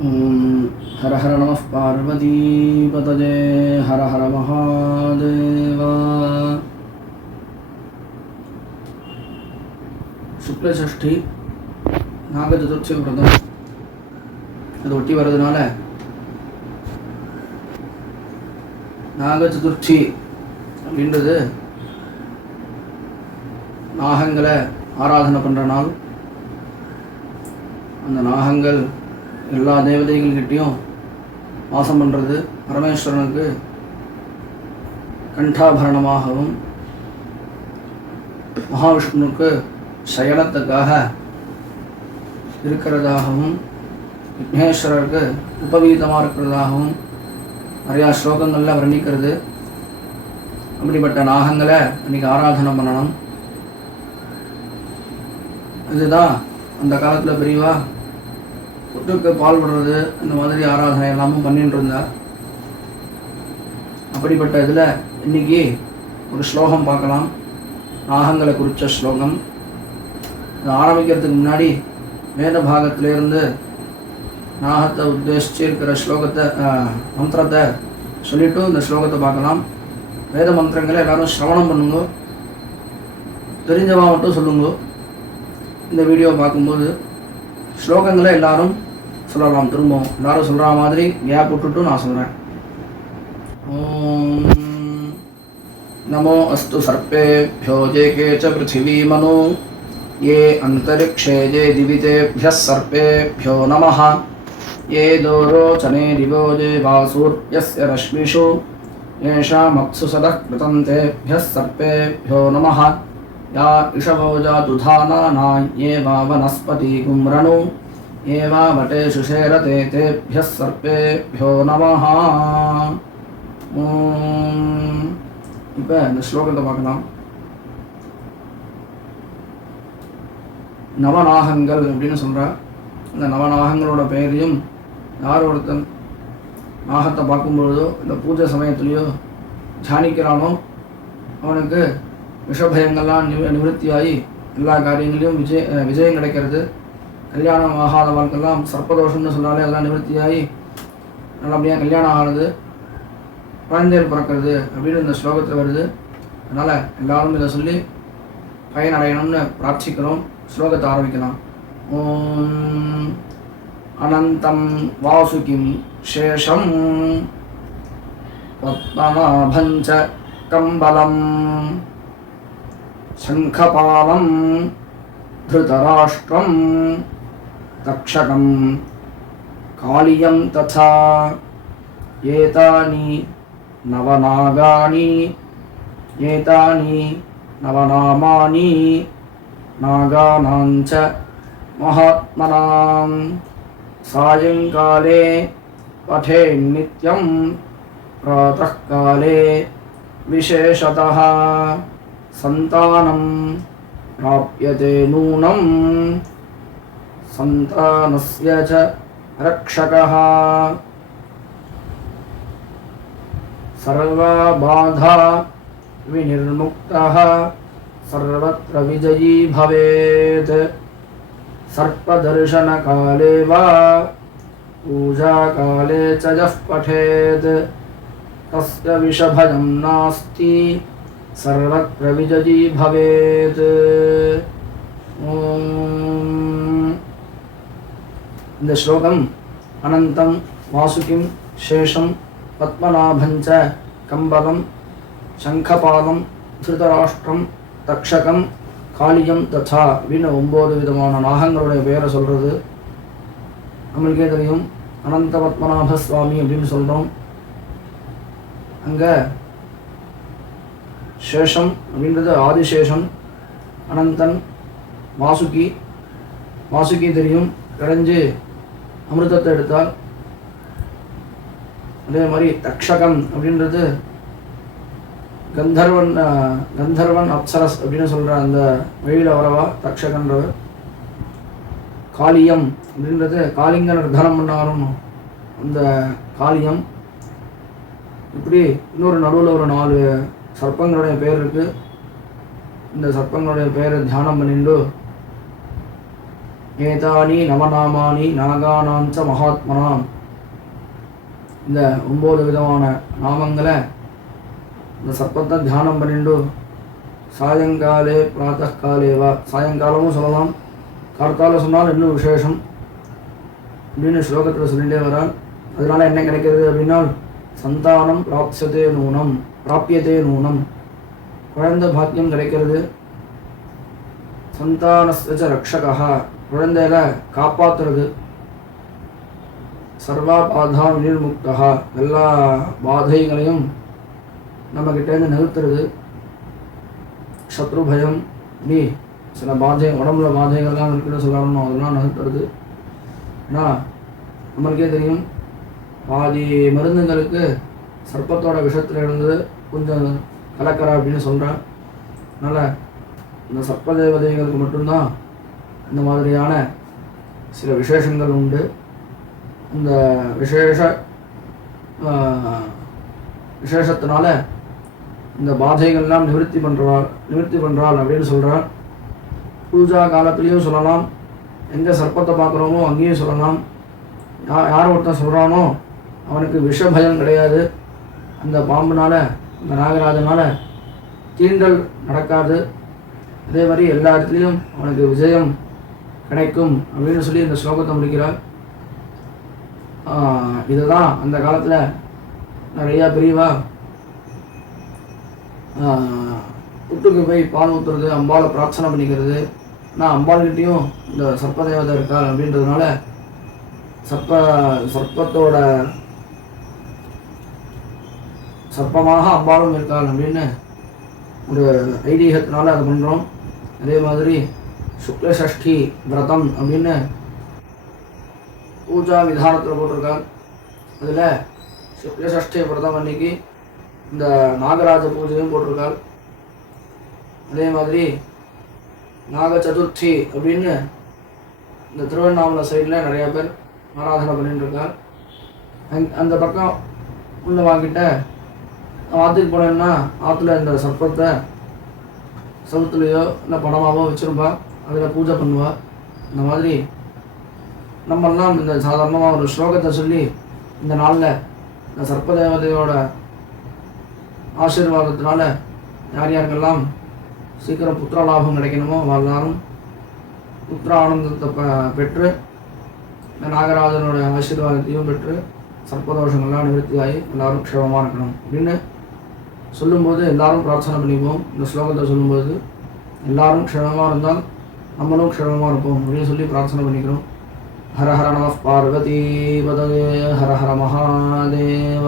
हर हर नमः पार्वतीपतये हर हर महादेव शुक्ल षष्ठी नाग चतुर्थी व्रतम அது ஒட்டி வர்றதுனால நாக சதுர்த்தி அப்படின்றது நாகங்களை ஆராதனை பண்ணுற நாள். அந்த நாகங்கள் எல்லா தேவதைகள்கிட்டையும் வாசம் பண்ணுறது பரமேஸ்வரனுக்கு கண்டாபரணமாகவும் மகாவிஷ்ணுவுக்கு சயனத்துக்காக இருக்கிறதாகவும் விக்னேஸ்வரருக்கு உபவீதமாக இருக்கிறதாகவும் நிறையா ஸ்லோகங்களில் வர்ணிக்கிறது. அப்படிப்பட்ட நாகங்களை அன்றைக்கி ஆராதனை பண்ணணும். இதுதான் அந்த காலத்தில் பெரியவா புற்றுக்கு பால் விடுறது இந்த மாதிரி ஆராதனை எல்லாமும் பண்ணிட்டு இருந்தா. அப்படிப்பட்ட இதில் இன்றைக்கி ஒரு ஸ்லோகம் பார்க்கலாம். நாகங்களை குறித்த ஸ்லோகம். இது ஆரம்பிக்கிறதுக்கு முன்னாடி வேத பாகத்திலேருந்து நாகத்தை உத்தேசித்து இருக்கிற ஸ்லோகத்தை மந்திரத்தை சொல்லிவிட்டு இந்த ஸ்லோகத்தை பார்க்கலாம். வேத மந்திரங்களை எல்லோரும் சிரவணம் பண்ணுங்க, தெரிஞ்சவா மட்டும் சொல்லுங்க. இந்த வீடியோ பார்க்கும்போது ஸ்லோகங்களை எல்லாரும் சொல்லலாம். திரும்பவும் எல்லாரும் சொல்கிற மாதிரி கேப் விட்டுட்டு நான் சொல்கிறேன். ஓம் நமோ அஸ்து சர்ப்பேभ्यो जे के च पृथिवी मनो ये अंतरिक्षे जे दिवितेभ्यः सर्पेभ्यो नमः ये दोरोचने दिवो जे वासूर्यस्य रश्मिषु येषामप्सु सदः कृतं तेभ्यः सर्पेभ्यो नमः या इषवो जातुधानाना ये वा वनस्पतिगुम्रणु ये वा वटेषु शेरते तेभ्यः सर्पेभ्यो नमः. இப்போ இந்த ஸ்லோகத்தை பார்க்கலாம். நவநாகங்கள் அப்படின்னு சொல்கிறா. இந்த நவநாகங்களோட பெயரையும் யார் ஒருத்தன் நாகத்தை பார்க்கும்பொழுதோ இந்த பூஜை சமயத்துலேயோ தியானிக்கிறானோ அவனுக்கு விஷபயங்கள்லாம் நிவர்த்தியாகி எல்லா காரியங்களையும் விஜயம் கிடைக்கிறது. கல்யாணம் ஆகாதவர்களுக்கெல்லாம் சர்ப்பதோஷம்னு சொன்னாலே எல்லாம் நிவர்த்தியாகி நல்லபடியாக கல்யாணம் ஆகிறது, குழந்தைகள் பிறக்கிறது அப்படின்னு இந்த ஸ்லோகத்தில் வருது. அதனால் எல்லாரும் இதை சொல்லி பயனடையணும்னு பிரார்த்திக்கிறோம். ஸ்லோகத்தை ஆரம்பிக்கலாம். ஓம் அனந்தம் வாசுகிம் சேஷம் பத்மநாபஞ்ச கம்பலம் சங்கபாலம் धृतराष्ट्रं तक्षकं कालियं तथा एतानि नवनागानि एतानि नवनामानि नागानां च महात्मनां सायंकाले पठेन्नित्यं प्रातःकाले विशेषतः सन्तानं प्राप्यते नूनं सन्तानस्य च रक्षकः सर्वबाधा विनिर्मुक्तः सर्वत्र विजयी भवेत्. सर्पदर्शनकाले वा पूजाकाले च यः पठेत् तस्य विषभयं नास्ति सर्वत्र विजयी भवेत्. இந்த ஸ்லோகம் அனந்தம் வாசுகிம் சேஷம் பத்மநாபஞ்ச கம்பலம் சங்கபாலம் திருதராஷ்டிரம் தக்ஷகம் காளியம் ததா அப்படின்னு 9 விதமான நாகங்களுடைய பெயரை சொல்கிறது. நம்மளுக்கே தெரியும், அனந்த பத்மநாப சுவாமி அப்படின்னு சொல்கிறோம். அங்கே சேஷம் அப்படின்றது ஆதிசேஷன், அனந்தன் வாசுகி. வாசுகி தெரியும், கடைஞ்சு அமிர்தத்தை எடுத்தால். அதே மாதிரி தக்ஷகம் அப்படின்றது கந்தர்வன் அப்சரஸ் அப்படின்னு சொல்கிற அந்த வழியில் வரவா தக்ஷகன்றவர். காளியம் அப்படின்றது காளிங்க நிர்தனம் பண்ணாரும் அந்த காளியம். இப்படி இன்னொரு நடுவில் ஒரு 4 சர்ப்பங்களுடைய பேர் இருக்குது. இந்த சர்ப்பங்களுடைய பெயரை தியானம் பண்ணிட்டு ஏதானி நவநாமானி நாகானாஞ்ச மகாத்மனாம். இந்த 9 விதமான நாமங்களை இந்த சர்ப்பத்தை தியானம் பண்ணிட்டு சாயங்காலே பிராத்தகாலேவா, சாயங்காலமும் சொல்லலாம், கார்த்தால சொன்னால் இன்னும் விசேஷம் அப்படின்னு ஸ்லோகத்தில் சொல்லிகிட்டே வரால். அதனால என்ன கிடைக்கிறது அப்படின்னா, சந்தானம் பிராப்பியதே நூனம், குழந்தை பாக்கியம் கிடைக்கிறது. சந்தானஸ்ய ரக்ஷகா, குழந்தையில காப்பாற்றுறது. சர்வா பாதா வினிர்முக்தா, எல்லா பாதைகளையும் நம்மக்கிட்டேருந்து நிறுத்துறது. சத்ரு பயம், இப்படி சில உடம்புல பாதைகள்லாம் இருக்குன்னு சொல்லணும், அதெல்லாம் நிறுத்துறது. ஏன்னா நம்மளுக்கே தெரியும், பாதி மருந்துங்களுக்கு சர்ப்பத்தோட விஷத்தில் இருந்து கொஞ்சம் கலக்கிறா அப்படின்னு சொல்கிறேன். அதனால் இந்த சர்ப்ப தேவதைகளுக்கு மட்டும்தான் இந்த மாதிரியான சில விசேஷங்கள் உண்டு. இந்த விசேஷத்தினால இந்த பாதைகள்லாம் நிவர்த்தி பண்ணுறாள் அப்படின்னு சொல்கிறாள். பூஜா காலத்துலேயும் சொல்லலாம், எங்கே சர்ப்பத்தை பார்க்குறோமோ அங்கேயும் சொல்லலாம். யார் ஒருத்தன் சொல்கிறானோ அவனுக்கு விஷ பயம் கிடையாது, அந்த பாம்புனால அந்த நாகராஜனால் தீண்டல் நடக்காது, அதே மாதிரி எல்லா இடத்துலையும் அவனுக்கு விஜயம் கிடைக்கும் அப்படின்னு சொல்லி இந்த ஸ்லோகத்தை முடிக்கிறார். இதுதான் அந்த காலத்தில் நிறையா பிரிவா புட்டுக்கு போய் பால் ஊற்றுறது, அம்பாவை பிரார்த்தனை பண்ணிக்கிறது. ஆனால் அம்பாள்கிட்டையும் இந்த சர்ப்ப தேவதை இருக்காள் அப்படின்றதுனால சர்ப்பத்தோட சர்ப்பமாக அம்பாலும் இருக்காள் அப்படின்னு ஒரு ஐதீகத்தினால அதை பண்ணுறோம். அதே மாதிரி சுக்ல சஷ்டி விரதம் அப்படின்னு பூஜா விதானத்தில் போட்டிருக்காள். அதில் சுக்ல சஷ்டி விரதம் அன்னைக்கு இந்த நாகராஜ பூஜையும் போட்டிருக்காள். அதே மாதிரி நாக சதுர்த்தி அப்படின்னு இந்த திருவண்ணாமலை சைடில் நிறையா பேர் ஆராதனை பண்ணிட்டு இருக்கார். அந்த பக்கம் உள்ள வாங்கிட்ட ஆற்றுக்கு போனேன்னா ஆற்றுல இந்த சர்ப்பத்தை சவுத்துலேயோ இல்லை படமாவோ வச்சுருப்பா, அதில் பூஜை பண்ணுவாள். இந்த மாதிரி நம்மெல்லாம் இந்த சாதாரணமாக ஒரு ஸ்லோகத்தை சொல்லி இந்த நாளில் இந்த சர்ப்ப தேவதையோட ஆசீர்வாதத்தினால யார் யாருக்கெல்லாம் சீக்கிரம் புத்திர லாபம் கிடைக்கணுமோ எல்லாரும் புத்திர ஆனந்தத்தை பெற்று இந்த நாகராஜனோட ஆசீர்வாதத்தையும் பெற்று சர்ப்பதோஷங்கள்லாம் நிவர்த்தியாகி எல்லாரும் க்ஷேமமாக இருக்கணும் அப்படின்னு சொல்லும்போது எல்லாரும் பிரார்த்தனை பண்ணிப்போம். இந்த ஸ்லோகத்தை சொல்லும்போது எல்லாரும் க்ஷேமமாக இருந்தால் நம்மளும் க்ஷேமமாக இருப்போம் அப்படின்னு சொல்லி பிரார்த்தனை பண்ணிக்கிறோம். ஹர ஹர நம பார்வதி பதவே ஹர ஹர மகாதேவ.